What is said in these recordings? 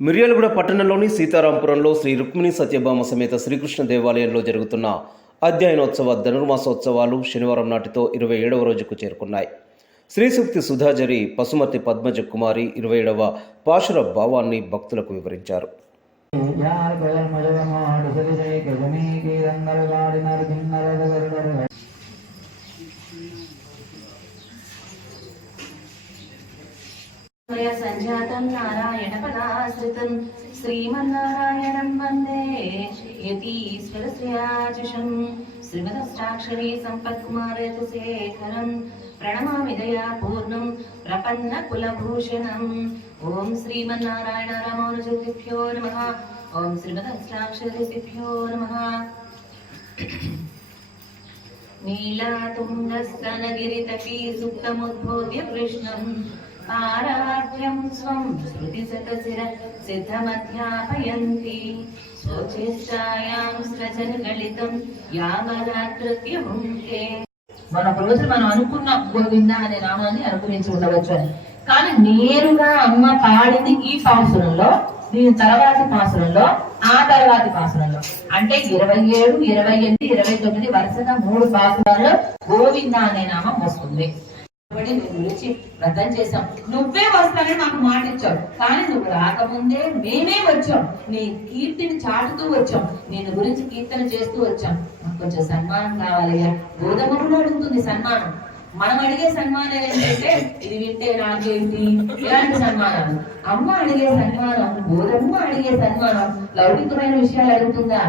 మిర్యాలగూడ పట్టణంలోని సీతారాంపురంలో శ్రీ రుక్మిణి సత్యభామ సమేత శ్రీకృష్ణ దేవాలయంలో జరుగుతున్న అధ్యయనోత్సవ ధనుర్మాసోత్సవాలు శనివారం నాటితో ఇరవై ఏడవ రోజుకు చేరుకున్నాయి. శ్రీసూక్తి సుధాజరి పశుమతి పద్మజ కుమారి ఇరవై ఏడవ పాశుర భావాన్ని భక్తులకు వివరించారు. त्वया सञ्जातं नारायणपदाश्रितं श्रीमन्नारायणं वन्दे यतीश्वरस्याजुषं श्रीमदष्टाक्षरी सम्पत्कुमारतुशेखरं प्रणमामि दयापूर्णं प्रपन्नकुलभूषणम् ॐ श्रीमन्नारायण रामानुजतिभ्यो नमः ॐ श्रीमदष्टाक्षरिभ्यो नमः नीलातुङ्गस्तनगिरितटी सुप्तमुद्बोध्य कृष्णम् पारार्ध्यं स्वं श्रुतिसतशिर सिद्धमध्यापयन्ति स्वचेष्टायां स्रजनगलितं यावदाकृत्य भुङ्क्ते మన ఒక రోజు మనం అనుకున్న గోవింద అనే నామాన్ని అనుగ్రహించి ఉండవచ్చు అని కానీ నేరుగా అమ్మ పాడింది ఈ పాసురంలో దీని తర్వాతి పాసురంలో ఆ తర్వాతి పాసురంలో అంటే ఇరవై ఏడు ఇరవై ఎనిమిది ఇరవై తొమ్మిది వరుసగా మూడు పాసురాల్లో గోవింద అనే నామం వస్తుంది కాబట్టి గురించి వ్రతం చేశాం నువ్వే వస్తానని మాకు మాట ఇచ్చావు. కానీ నువ్వు రాకముందే మేమే వచ్చాం. నీ కీర్తిని చాటుతూ వచ్చాం. నేను గురించి కీర్తన చేస్తూ వచ్చాం. మాకు కొంచెం సన్మానం కావాలయ్యా గోధుమలో అడుగుతుంది సన్మానం. మనం అడిగే సన్మానం ఏంటంటే ఇది వింటే నాకేంటి? ఇలాంటి సన్మానాలు అమ్మ అడిగే సన్మానం గోధమ్మ అడిగే సన్మానం లౌకికమైన విషయాలు అడుగుతుందా?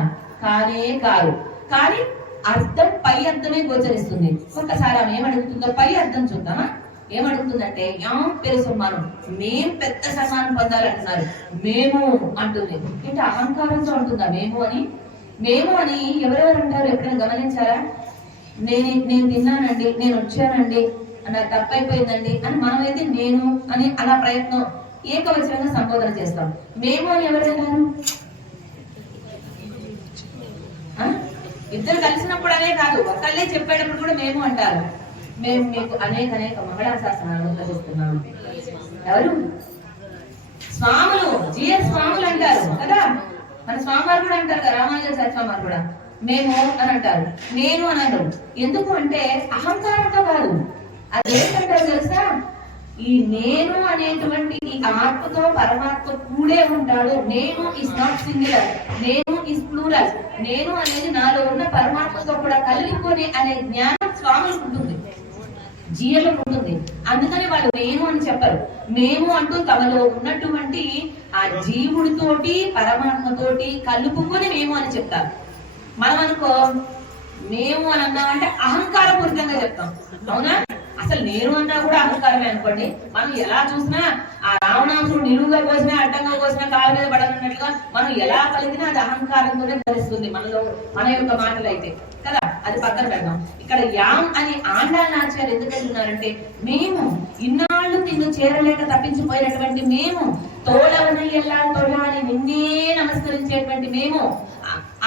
కానే కాదు. కానీ అర్థం పై అర్థమే గోచరిస్తుంది. ఒక్కసారి ఆమె ఏమడుగుతుందో పై అర్థం చూద్దామా? ఏమడుగుతుందంటే యాం పేరు సన్మానం మేం పెద్ద సన్మానం పొందాలంటున్నారు మేము అంటుంది. అంటే అహంకారంతో అంటుందా? మేము అని? మేము అని ఎవరెవరు అంటారు? ఎప్పుడైనా గమనించారా? నేను నేను తిన్నానండి నేను వచ్చానండి నాకు తప్పైపోయిందండి అని మనమైతే నేను అని అలా ప్రయత్నం ఏకవచనంగా సంబోధన చేస్తాం. మేము అని ఎవరైనా ఆ? ఇద్దరు కలిసినప్పుడు అనే కాదు ఒకళ్ళే చెప్పేటప్పుడు కూడా మేము అంటారు. మేము మీకు అనేక అనేక మంగళాశాసనాలు ఉపయోగిస్తున్నాము ఎవరు? స్వాములు జిఎస్ స్వాములు అంటారు కదా? మన స్వామివారు కూడా అంటారు కదా రామానుజాచార్య స్వామివారు కూడా. మేము అని అంటారు. నేను అని అంటారు. ఎందుకు అంటే అహంకారంతో కాదు. అది ఈ నేను అనేటువంటి ఈ ఆత్మతో పరమాత్మ కూడే ఉంటాడు. నేను ఇస్ నాట్ సింగులర్ నేను ఇస్ ప్లూరల్ నేను అనేది నాలో ఉన్న పరమాత్మతో కూడా కలిగిపోని అనే జ్ఞానం స్వామికి ఉంటుంది. జీవులకు ఉంటుంది. అందుకని వాళ్ళు మేము అని చెప్పరు. మేము అంటూ తమలో ఉన్నటువంటి ఆ జీవుడితోటి పరమాత్మతోటి కలుపుకొని మేము అని చెప్తారు. మనం అనుకో మేము అని అన్నామంటే అహంకారపూరితంగా చెప్తాం. అవునా? అసలు నేను అన్నా కూడా అహంకారమే అనుకోండి. మనం ఎలా చూసినా ఆ రావణాసుడు నిలువుగా కోసినా అడ్డంగా కోసినా కాళ్ళ మీద పడనట్టుగా మనం ఎలా కలిగినా అది అహంకారంతోనే ధరిస్తుంది మనలో మన యొక్క మాటలు అయితే కదా? అది పక్కన పెడదాం. ఇక్కడ యామ్ అని ఆండానాచార్య ఎందుకు వెళ్తున్నారంటే మేము ఇన్నాళ్ళు నిన్ను చేరలేక తప్పించిపోయినటువంటి మేము తోడవనయ్యల్లా తోడా అని నిన్నే నమస్కరించేటువంటి మేము.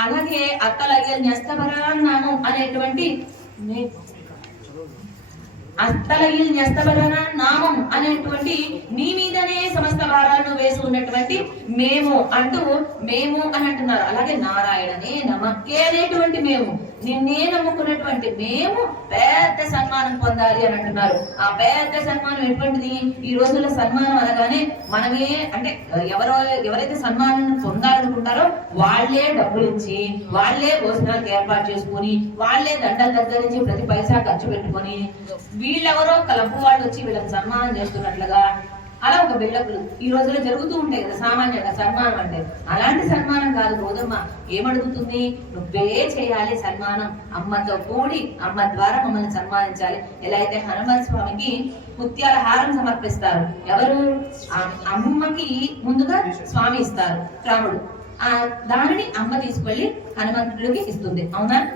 అలాగే అత్తలగే న్యస్తభరాన్నాము అనేటువంటి మేము. అత్తలగిల్ న్యస్తబరణ నామం అనేటువంటి నీ మీదనే సమస్త భారాలను వేసి ఉన్నటువంటి మేము అంటూ మేము అని అంటున్నారు. అలాగే నారాయణనే నమకే అనేటువంటి మేము. నిన్నే నమ్ముకున్నటువంటి మేము పెద్ద సన్మానం పొందాలి అని అంటున్నారు ఆ పెద్ద సన్మానం ఎటువంటిది? ఈ రోజుల్లో సన్మానం అనగానే మనమే అంటే ఎవరో ఎవరైతే సన్మానం పొందాలనుకుంటారో వాళ్ళే డబ్బులిచ్చి వాళ్ళే వాళ్ళే భోజనాలకు ఏర్పాటు చేసుకొని వాళ్ళే దండల దగ్గర నుంచి ప్రతి పైసా ఖర్చు పెట్టుకొని వీళ్ళెవరో కలపు వాళ్ళు వచ్చి వీళ్ళకి సన్మానం చేస్తున్నట్లుగా అలా ఒక బిల్డప్లు. ఈ రోజుల్లో జరుగుతూ ఉంటాయి కదా సామాన్యంగా సన్మానం అంటే. అలాంటి సన్మానం కాదు గోధుమ. ఏమడుగుతుంది? నువ్వే చేయాలి సన్మానం. అమ్మతో కూడి అమ్మ ద్వారా మమ్మల్ని సన్మానించాలి. ఎలా అయితే హనుమాన్ స్వామికి ముత్యాల హారం సమర్పిస్తారు ఎవరు? అమ్మకి ముందుగా స్వామి ఇస్తారు రాముడు. ఆ దానిని అమ్మ తీసుకెళ్ళి హనుమంతుడికి ఇస్తుంది. అవునా?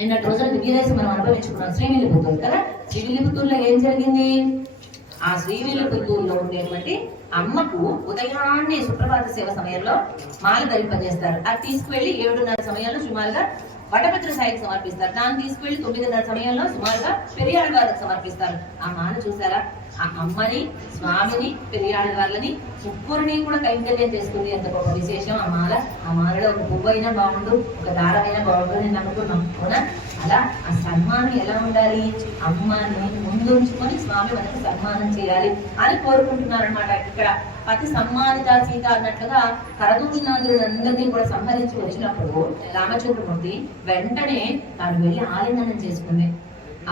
నిన్నటి రోజున దివ్యదేశం మనం అనుభవించుకున్నాం. శ్రీవిల్లిపుత్తూరు కదా? శ్రీవిల్లిపుత్తూరులో ఏం జరిగింది? ఆ శ్రీవిల్లిపుత్తూరులో ఉండేటువంటి అమ్మకు ఉదయాన్నే సుప్రభాత సేవ సమయంలో మాల ధరింపజేస్తారు. అది తీసుకువెళ్ళి ఏడున్నర సమయంలో సుమారుగా వటపత్ర సాయికి సమర్పిస్తారు. దాన్ని తీసుకువెళ్ళి తొమ్మిదిన్నర సమయంలో సుమారుగా పెరియాళ్ళ వారికి సమర్పిస్తారు. ఆ మాల చూసారా? ఆ అమ్మని స్వామిని పెరియాళ్ళ వాళ్ళని ముగ్గురిని కూడా కైంకర్యం చేస్తుంది. అంత గొప్ప విశేషం ఆ మాల. ఆ మాలలో ఒక పువ్వైనా అయినా బాగుండు ఒక దారమైనా బాగుండు నేను నమ్ముకున్నాం అవునా? అలా ఆ సన్మానం ఎలా ఉండాలి? అమ్మని ముందు ఉంచుకొని స్వామి మనకు సన్మానం చేయాలి అని కోరుకుంటున్నారు అనమాట ఇక్కడ అతి సమ్మానిత సీత అన్నట్లుగా కరదూషణాదులందరినీ కూడా సంహరించి వచ్చినప్పుడు రామచంద్రమూర్తి వెంటనే తాను వెళ్ళి ఆలింగనం చేసుకుంది.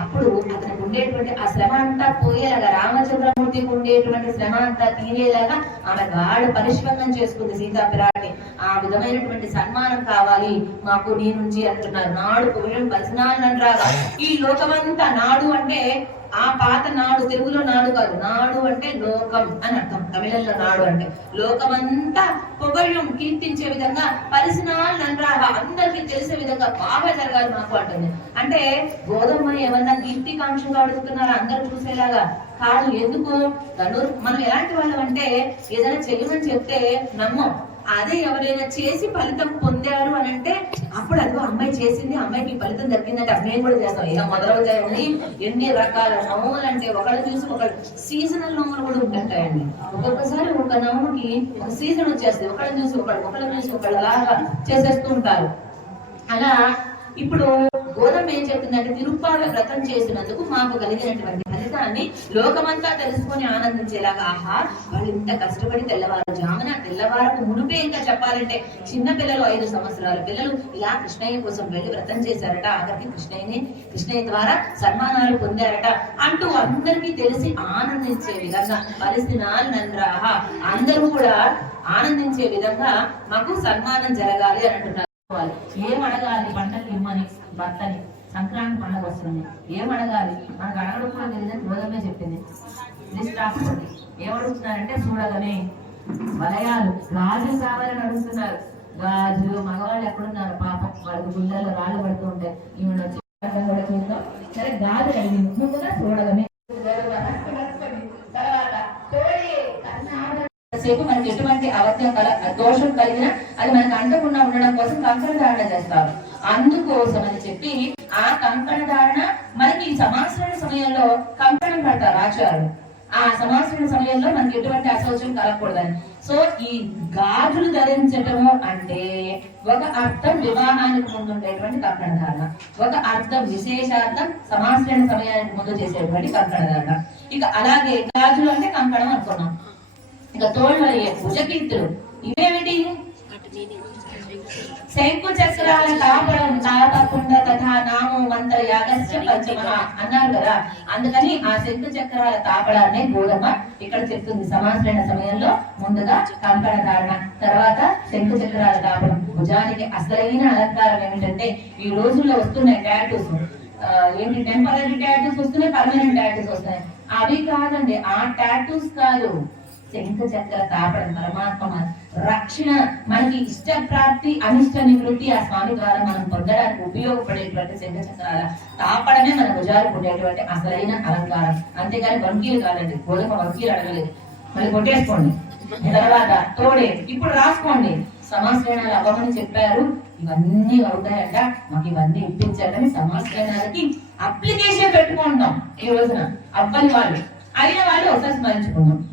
అప్పుడు అతనికి ఉండేటువంటి ఆ శ్రమ అంతా పోయేలాగా రామచంద్రమూర్తికి ఉండేటువంటి శ్రమ అంతా తీరేలాగా ఆమె గాఢ పరిష్కరణం చేసుకుంది సీతా ఆ విధమైనటువంటి సన్మానం కావాలి. మాకు నీ నుంచి అంటున్నారు. నాడు పువ్వులను భజనాలను అంటారు. ఈ లోకమంతా నాడు అంటే ఆ పాత నాడు తెలుగులో నాడు కాదు. నాడు అంటే లోకం అని అర్థం. తమిళంలో నాడు అంటే లోకమంతా పొగళ్ళం కీర్తించే విధంగా పరిసనాలు నన్రాహ అందరికీ తెలిసే విధంగా బాగా జరగాలి మాకు అంటుంది. అంటే గోధుమ ఏమన్నా కీర్తికాంక్షగా అడుగుతున్నారా? అందరూ చూసేలాగా కాదు. ఎందుకు? ధను మనం ఎలాంటి వాళ్ళం అంటే ఏదైనా చెయ్యమని చెప్తే నమ్మం. అదే ఎవరైనా చేసి ఫలితం పొందారు అని అంటే అప్పుడు అదిగో అమ్మాయి చేసింది అమ్మాయికి ఫలితం దక్కిందంటే అది మేము కూడా చేస్తాం ఇక మొదలవుతాయండి. ఎన్ని రకాల నవములు అంటే ఒకళ్ళు చూసి ఒకళ్ళు సీజనల్ నవ్వులు కూడా ఉంటుంటాయండి ఒక్కొక్కసారి ఒక నవ్వుకి ఒక సీజన్ వచ్చేస్తుంది. ఒకళ్ళని చూసి ఒకళ్ళు ఒకళ్ళని చూసి ఒకళ్ళు లాగా చేసేస్తూ ఉంటారు. అలా ఇప్పుడు గోధుమ ఏం చెప్తుందంటే తిరుప్పాల వ్రతం చేసినందుకు మాకు కలిగినటువంటి ఫలితాన్ని లోకమంతా తెలుసుకొని ఆనందించేలాగా ఆహా వాళ్ళు ఇంత కష్టపడి తెల్లవారు జామున తెల్లవారకు మునిపే ఇంకా చెప్పాలంటే చిన్న పిల్లలు ఐదు సంవత్సరాల. పిల్లలు ఇలా కృష్ణయ్య కోసం వెళ్ళి వ్రతం చేశారట ఆఖరికి కృష్ణయ్యని కృష్ణయ్య ద్వారా సన్మానాలు పొందారట అంటూ అందరికీ తెలిసి ఆనందించే విధంగా పరిస్థినాలు నంద్రాహ అందరూ కూడా ఆనందించే విధంగా మాకు సన్మానం జరగాలి అని అంటున్నారు ఏం అడగాలి? పంటలు ఇమ్మని భర్తని సంక్రాంతి పండుగ వస్తుంది. ఏమడగాలి మనకు అడగడం కూడా తెలియదని గోధుమే చెప్పింది. లిస్ట్ రాసుకోండి ఏం చూడగానే వలయాలు. గాజులు కావాలని అడుగుతున్నారు. గాజులు మగవాళ్ళు ఎక్కడున్నారు? పాపం వాళ్ళకి గుళ్ళల్లో రాళ్ళు పడుతూ ఉంటాయి. ఈమె వచ్చి కూడా సరే గాజులు అడిగింది ముందుగా చూడగానే సేపు మనకి ఎటువంటి అవత్యం కల దోషం కలిగినా అది మనకు అంటకుండా ఉండడం కోసం కంకణ ధారణ చేస్తారు. అందుకోసం అని చెప్పి ఆ కంకణ ధారణ మనకి ఈ సమాసరణ సమయంలో కంకణం కడతారు ఆచారాలు ఆ సమాసరణ సమయంలో మనకి ఎటువంటి అశౌచం కలగకూడదని. సో ఈ గాజులు ధరించటము అంటే ఒక అర్థం వివాహానికి ముందు ఉండేటువంటి కంకణ ధారణ. ఒక అర్థం విశేషార్థం సమాసరణ సమయానికి ముందు చేసేటువంటి కంకణ ధారణ. ఇక అలాగే గాజులు అంటే కంకణం అనుకున్నాం. ఇక తోళ్ళయ్యే భుజకీర్తులు ఇవేమిటి? శంకు చక్రాల కాపడం తాపకుండా తథా నామో మంత్ర యాగస్య పంచమ అన్నారు కదా. అందుకని ఆ శంకు చక్రాల తాపడాన్ని గోధుమ ఇక్కడ చెప్తుంది. సమాసరణ సమయంలో ముందుగా కంకణ ధారణ తర్వాత శంకు చక్రాల తాపడం భుజానికి అసలైన అలంకారం ఏమిటంటే ఈ రోజుల్లో వస్తున్నాయి టాటూస్ ఏంటి టెంపరీ టాటూస్ వస్తున్నాయి పర్మనెంట్ టాటూస్ వస్తున్నాయి? అవి కాదండి ఆ టాటూస్ కాదు. శంఖ చక్ర తాపడం పరమాత్మ రక్షణ మనకి ఇష్ట ప్రాప్తి అనిష్ట నివృత్తి ఆ స్వామి ద్వారా మనం పొందడానికి ఉపయోగపడేటువంటి శంఖ చక్రాల తాపడమే మన భుజాలకు ఉండేటువంటి అసలైన అలంకారం. అంతేగాని వంకీలు కాదండి గోధుమ వంకీలు అడగలేదు. మళ్ళీ కొట్టేసుకోండి. తర్వాత తోడే ఇప్పుడు రాసుకోండి. సమాశ్రయణాలు అవ్వమని చెప్పారు. ఇవన్నీ అవుతాయంట. మాకు ఇవన్నీ ఇప్పించారని సమాశ్రయణాలకి అప్లికేషన్ పెట్టుకుంటాం ఈ రోజున. అవ్వని వాళ్ళు. అయిన వాళ్ళు ఒకసారి స్మరించుకుందాం.